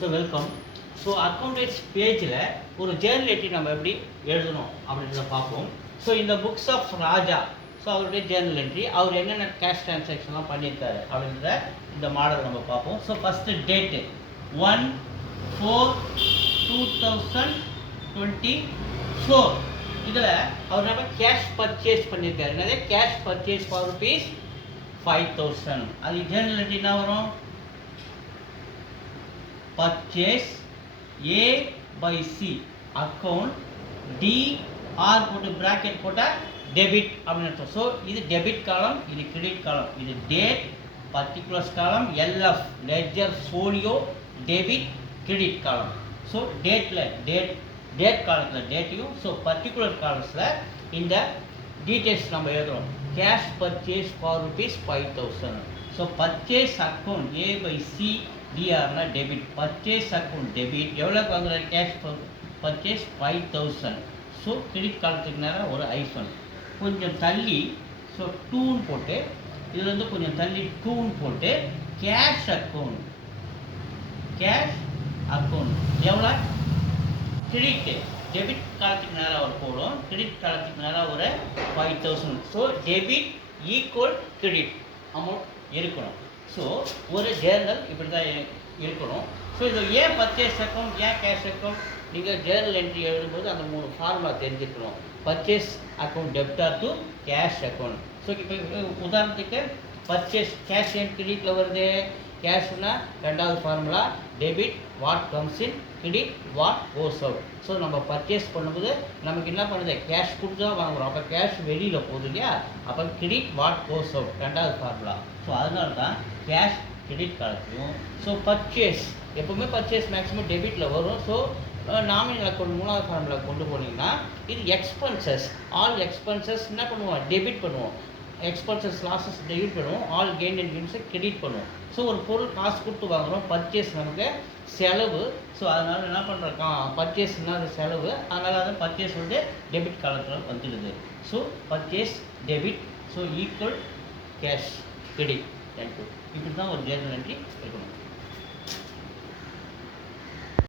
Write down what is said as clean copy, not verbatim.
So welcome. So accountants பேஜில் ஒரு Journal entry நம்ம எப்படி எழுதணும் அப்படின்றத பார்ப்போம். ஸோ இந்த புக்ஸ் ஆஃப் ராஜா, ஸோ அவருடைய ஜேர்னல் என்ட்ரி, அவர் என்னென்ன கேஷ் ட்ரான்சாக்ஷன்லாம் பண்ணியிருக்காரு அப்படின்ற இந்த மாடல் நம்ம பார்ப்போம். So first date 1/4/2024. இதில் அவர் நம்ம கேஷ் பர்ச்சேஸ் பண்ணியிருக்காரு. என்னது கேஷ் பர்ச்சேஸ் ஃபார் ருபீஸ் 5000. அது ஜேர்னல் என்ட்ரி என்ன வரும்? Purchase A by C account DR போட்டு பிராக்கெட் போட்டால் டெபிட் அப்படின்னு அர்த்தம். ஸோ இது டெபிட் காலம், இது கிரெடிட் காலம். இது date particulars column, LF ledger folio debit credit column. So டேட்டில் டேட் காலத்தில் டேட்டையும், ஸோ பர்டிகுலர் காலத்தில் இந்த டீட்டெயில்ஸ் நம்ம எழுதுகிறோம். Cash purchase for rupees 5000. So purchase account A by C டிஆர்னா டெபிட். பர்ச்சேஸ் அக்கௌண்ட் டெபிட் எவ்வளோக்கு வாங்குறாரு? Cash purchase 5000. ஸோ கிரெடிட் காலத்துக்கு நேரம் ஒரு ஐஃபன் கொஞ்சம் தள்ளி, ஸோ டூன் போட்டு, இதுலேருந்து கொஞ்சம் தள்ளி டூன் போட்டு கேஷ் அக்கௌண்ட் எவ்வளோ? கிரெடிட்டு டெபிட் காலத்துக்கு நேரம் ஒரு போடும், கிரெடிட் காலத்துக்கு நேரம் ஒரு 5000. So debit equal credit amount இருக்கணும். ஸோ ஒரு ஜேர்னல் இப்படி தான் இருக்கணும். ஸோ இது ஏன் பர்ச்சேஸ் அக்கௌண்ட், ஏன் கேஷ் அக்கௌண்ட்? நீங்கள் ஜேர்னல் என்ட்ரி எழுதும்போது அந்த 3 ஃபார்முலா தெரிஞ்சுக்கணும். Purchase account டெப்டார் to cash account. So இப்போ உதாரணத்துக்கு பர்ச்சேஸ் கேஷ் அண்ட் கிரெடிட்டில் வருது. கேஷ்னா ரெண்டாவது formula debit what comes in, credit what goes out. So நம்ம பர்ச்சேஸ் பண்ணும்போது நமக்கு என்ன பண்ணுது? கேஷ் கொடுத்து தான் வாங்குகிறோம். அப்போ கேஷ் வெளியில் போகுது இல்லையா? அப்போ கிரெடிட் வாட் கோஸ் அவுட் ரெண்டாவது ஃபார்முலா. ஸோ அதனால தான் கேஷ் கிரெடிட் காலத்தையும். ஸோ பர்ச்சேஸ் எப்போவுமே பர்ச்சேஸ் மேக்ஸிமம் டெபிட்டில் வரும். ஸோ நாமினல் அக்கௌண்ட் மூணாவது ஃபார்முலா கொண்டு போனீங்கன்னா இது எக்ஸ்பென்சஸ், ஆல் எக்ஸ்பென்சஸ் என்ன பண்ணுவோம்? டெபிட் பண்ணுவோம். எக்ஸ்பென்சஸ் லாஸஸ் டெபிட் பண்ணுவோம். ஆல் கெயின் அண்ட் கெயின்ஸை கிரெடிட் பண்ணுவோம். ஸோ ஒரு பொருள் காசு கொடுத்து வாங்குகிறோம், பர்ச்சேஸ் நமக்கு செலவு. ஸோ அதனால் என்ன பண்ணுறோம்? பர்ச்சேஸ்னால் அது செலவு, அதனால் அது பர்ச்சேஸ் வந்து டெபிட் காலத்தில் வந்துடுது. So purchase debit, so equal cash credit. Thank you. இப்படி தான் ஒரு ஜேர்னல் என்ட்ரி இருக்கணும்.